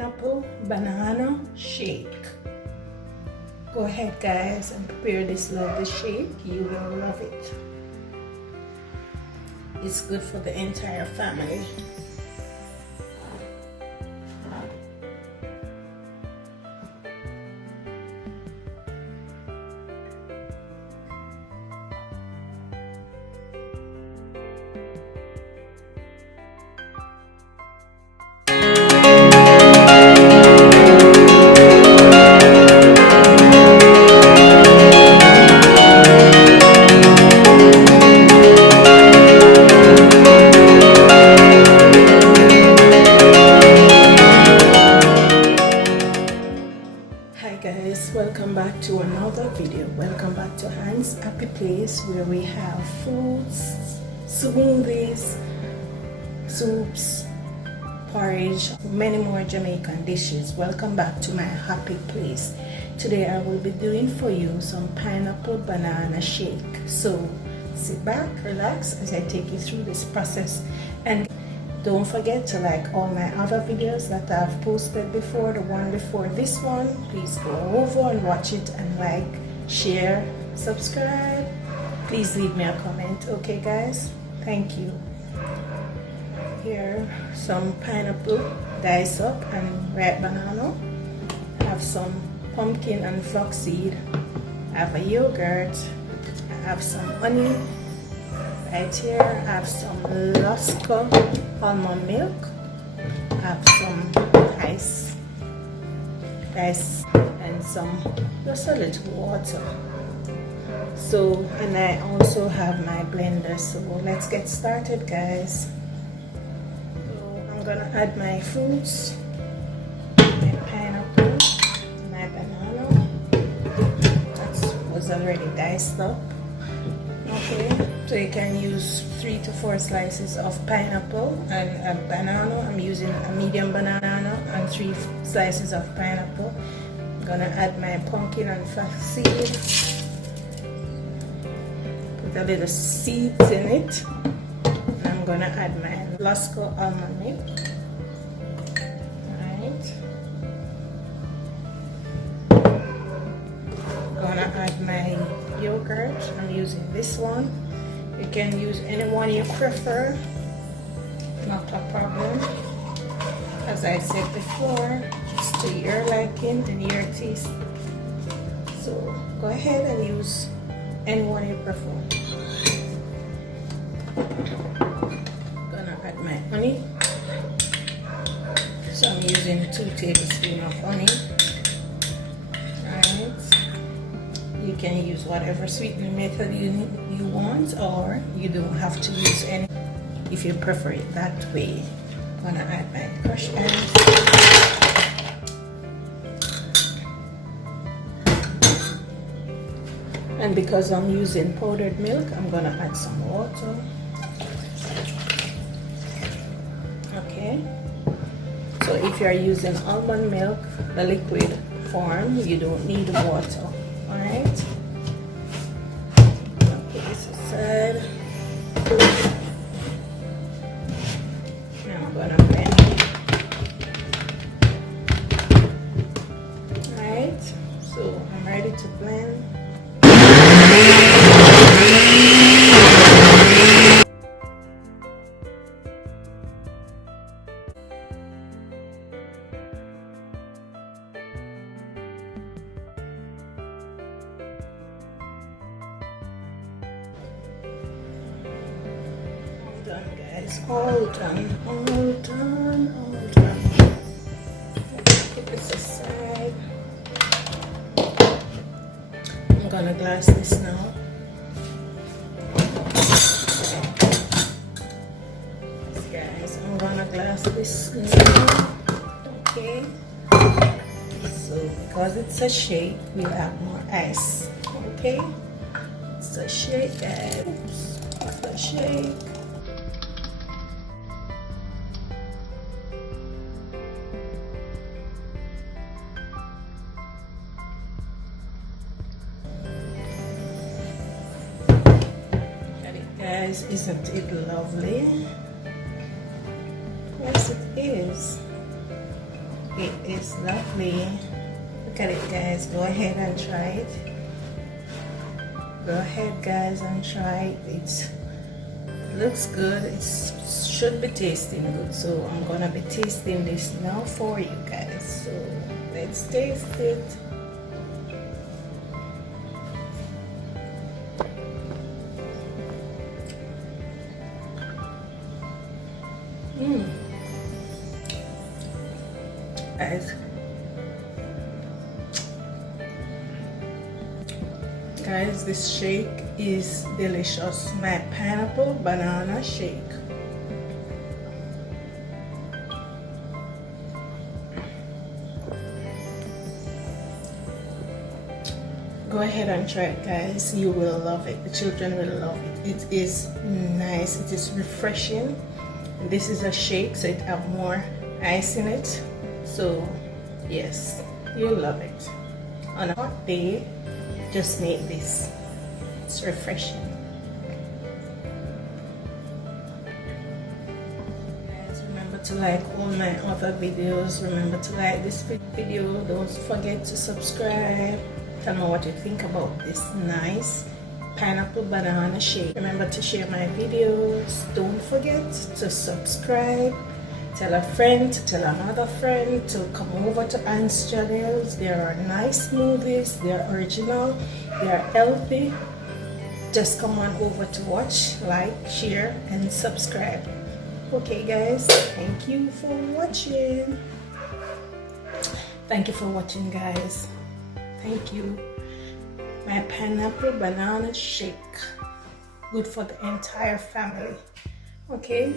pineapple banana shake. Go ahead guys and prepare this lovely shake. You will love it. It's good for the entire family. Welcome back to another video. Welcome back to Hands Happy Place, where we have fruits, smoothies, soups, porridge, many more Jamaican dishes. Welcome back to my happy place. Today I will be doing for you some pineapple banana shake. So sit back, relax as I take you through this process, and don't forget to like all my other videos that I've posted before, the one before this one. Please go over and watch it and like, share, subscribe. Please leave me a comment, okay guys? Thank you. Here, some pineapple diced up and ripe banana. I have some pumpkin and flaxseed. I have a yogurt. I have some honey. Right here, I have some Lasco Almond Milk. I have some ice, and just a little water. So, and I also have my blender. So let's get started, guys. So I'm gonna add my fruits, my pineapple, my banana. That was already diced up. Okay, so you can use 3 to 4 slices of pineapple and a banana. I'm using a medium banana and 3 slices of pineapple. I'm gonna add my pumpkin and flaxseed. Put a little seeds in it. And I'm gonna add my Lasco Almond Milk. Alright. Gonna add my yogurt. I'm using this one. You can use any one you prefer, not a problem. As I said before, it's to your liking and your taste. So go ahead and use any one you prefer. Gonna add my honey. So I'm using 2 tablespoons of honey. You can use whatever sweetening method you want, or you don't have to use any if you prefer it that way. I'm gonna add my crushed ice. And because I'm using powdered milk, I'm gonna add some water. Okay. So if you're using almond milk, the liquid form, you don't need water. Alright, I'll put this aside. Now I'm gonna blend it. Alright, so I'm ready to blend. Done, guys. All done. Put this aside. I'm gonna glass this now. Guys, I'm gonna glass this now. Okay. So because it's a shake, we'll have more ice. Okay. It's a shake, guys. It's a shake. Guys, isn't it lovely? Yes, it is. It is lovely. Look at it, guys. Go ahead and try it. Go ahead, guys, and try it. It looks good. It should be tasting good. So I'm gonna be tasting this now for you guys. So let's taste it. Guys, this shake is delicious. My pineapple banana shake. Go ahead and try it, guys. You will love it. The children will love it. It is nice. It is refreshing. This is a shake, so it have more ice in it. So yes, you'll love it. On a hot day, just make this. It's refreshing. Guys, remember to like all my other videos. Remember to like this video. Don't forget to subscribe. Tell me what you think about this nice pineapple banana shake. Remember to share my videos. Don't forget to subscribe. Tell a friend to tell another friend to come over to Aunt's channels. There are nice smoothies. They are original. They are healthy. Just come on over to watch, like, share, and subscribe. Okay, guys. Thank you for watching. Thank you for watching, guys. Thank you. My pineapple banana shake. Good for the entire family. Okay?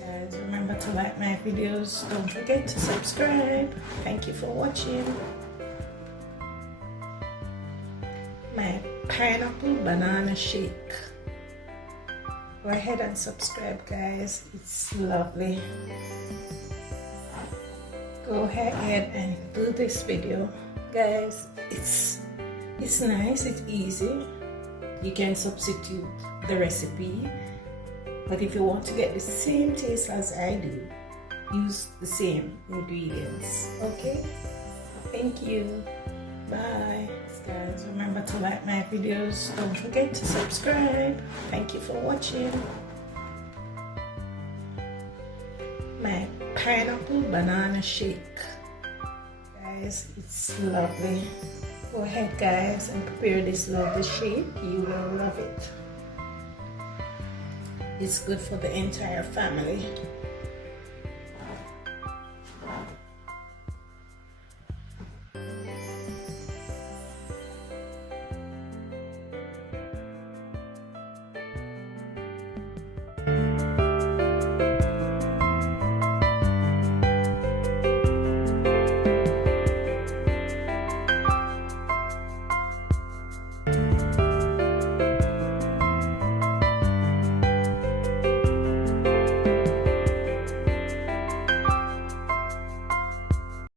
Guys, remember to like my videos. Don't forget to subscribe. Thank you for watching. My pineapple banana shake. Go ahead and subscribe, guys. It's lovely. Go ahead and do this video, guys. It's nice. It's easy. You can substitute the recipe. But if you want to get the same taste as I do, use the same ingredients. Okay? Thank you. Bye. Guys, remember to like my videos. Don't forget to subscribe. Thank you for watching. My pineapple banana shake. Guys, it's lovely. Go ahead, guys, and prepare this lovely shake. You will love it. It's good for the entire family.